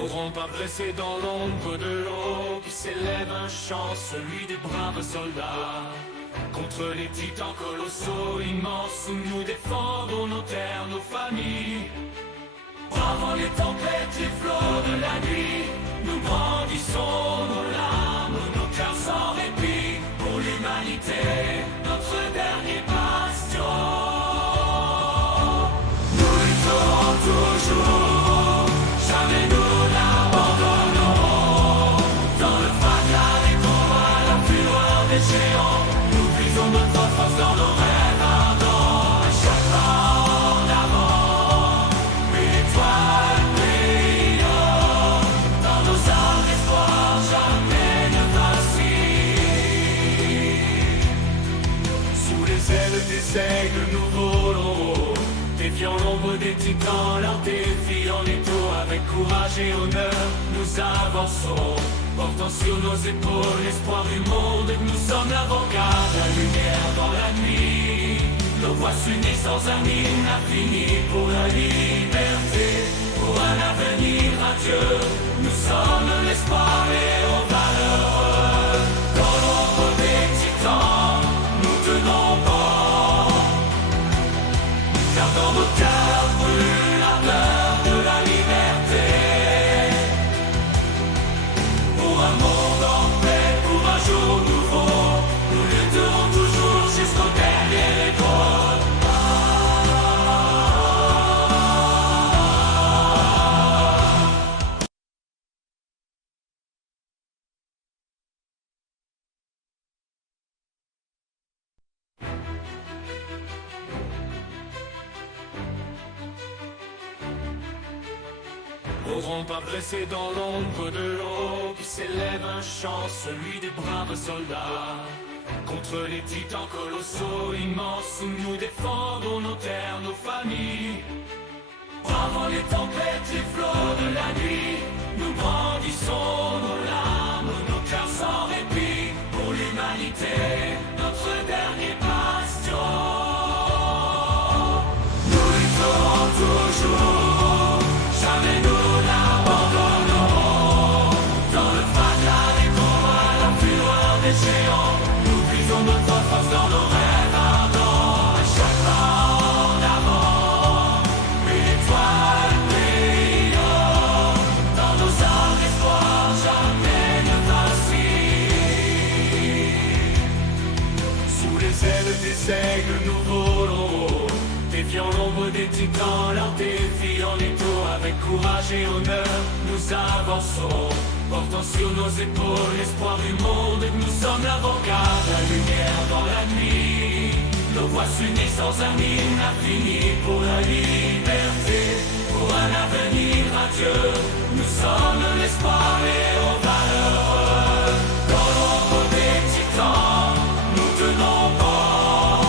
N'auront pas blessé dans l'ombre de l'eau qui s'élève un chant, celui des braves soldats. Contre les titans colossaux immenses où nous défendons nos terres, nos familles. Bravant les tempêtes, les flots de la nuit, nous brandissons nos larmes, nos cœurs sans répit. Pour l'humanité, notre dernier bastion. Nous lutterons toujours, jamais nous n'abandonnerons. Dans le fracas des combats, la fureur des géants, nous puisons notre force dans nos rêves ardents. À chaque pas en avant, une étoile brillant. Dans nos âmes l'espoir jamais ne vacille. Sous les ailes des aigles nous volons, défiant l'ombre des titans, leur défi en étau. Avec courage et honneur, nous avançons, portant sur nos épaules l'espoir du monde. Nous sommes l'avant-garde, la lumière dans la nuit. Nos voix s'unissent sans un hymne infini pour la liberté, pour un avenir radieux. Nous sommes l'espoir et aux valeureux. Dans l'ombre des titans, nous tenons bon, car dans nos cœurs brûle l'ardeur de la liberté. Pour un monde en paix, pour un jour nouveau, nous lutterons toujours jusqu'au dernier écho. N'auront pas blessé dans l'ombre de l'eau qui s'élève un chant, celui des braves soldats. Contre les titans colossaux immenses où nous défendons nos terres, nos familles. Bravant les tempêtes, les flots de la nuit, nous brandissons nos larmes, nos cœurs sans répit. Pour l'humanité, notre dernier bastion. Nous lutterons toujours, jamais nous n'abandonnerons. Dans le fracas des combats, la fureur des géants, nous puisons notre force dans nos rêves ardents. À chaque pas en avant, une étoile brillant. Dans nos âmes l'espoir jamais ne vacille. Sous les ailes des aigles nous volons, défiant l'ombre des titans, leur défi en étau. Avec courage et honneur, nous avançons, portant sur nos épaules l'espoir du monde. Nous sommes l'avant-garde, la lumière dans la nuit. Nos voix s'unissent sans un hymne infini pour la liberté, pour un avenir radieux. Nous sommes l'espoir et aux valeureux. Dans l'ombre des titans, nous tenons bon,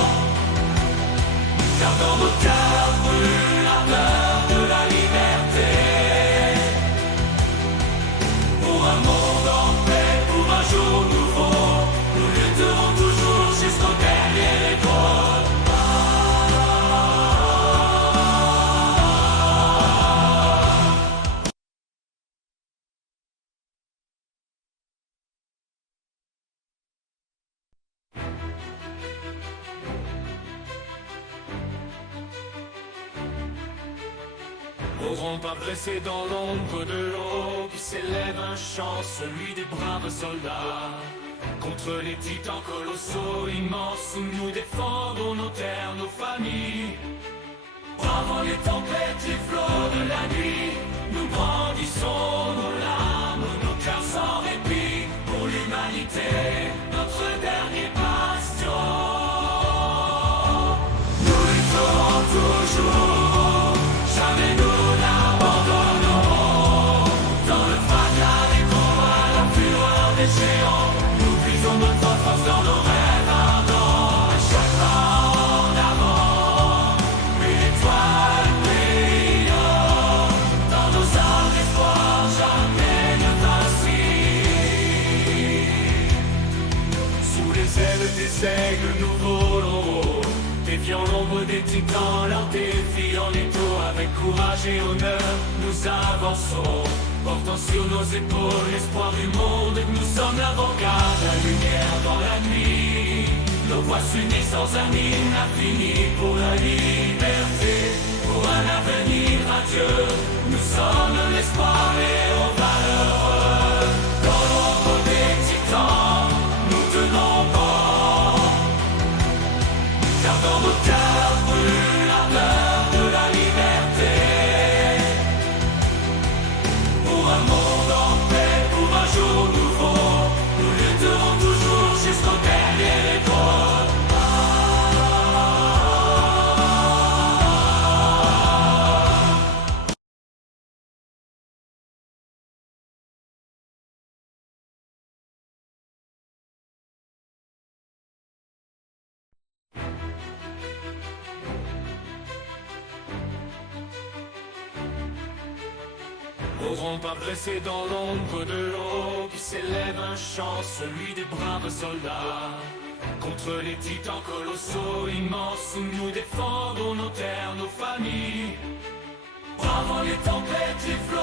car dans nos cœurs brûle l'ardeur de la liberté. Pour un monde en paix, pour un jour nouveau, nous lutterons toujours jusqu'au dernier écho. N'auront pas blessé dans l'ombre de l'eau qui s'élève un chant, celui des braves soldats. Contre les titans colossaux immenses où nous défendons nos terres, nos familles. Bravant les tempêtes, les flots de la nuit, nous brandissons nos larmes, nos cœurs sans répit. Pour l'humanité, notre dernier bastion. Nous lutterons toujours, jamais nous n'abandonnerons. Dans le fracas des combats, la fureur des géants, nous puisons notre force dans nos rêves ardents. À chaque pas en avant, une étoile brillant. Dans nos âmes l'espoir courage et honneur, nous avançons, portant sur nos épaules l'espoir du monde. Nous sommes l'avocat, la lumière dans la nuit, nos voix s'unissent sans un hymne infini pour la liberté, pour un avenir radieux. Nous sommes l'espoir et aux valeurs. Dans l'ombre des titans, nous tenons bon, car dans nos cœurs brûle l'ardeur de la liberté. Pour un monde en paix, pour un jour nouveau, nous lutterons toujours jusqu'au dernier étoile. Au rempart dressé dans l'ombre de l'eau, qui s'élève un chant, celui des braves soldats. Contre les titans colossaux, immenses, où nous défendons nos terres, nos familles. Bravant les tempêtes, les flots.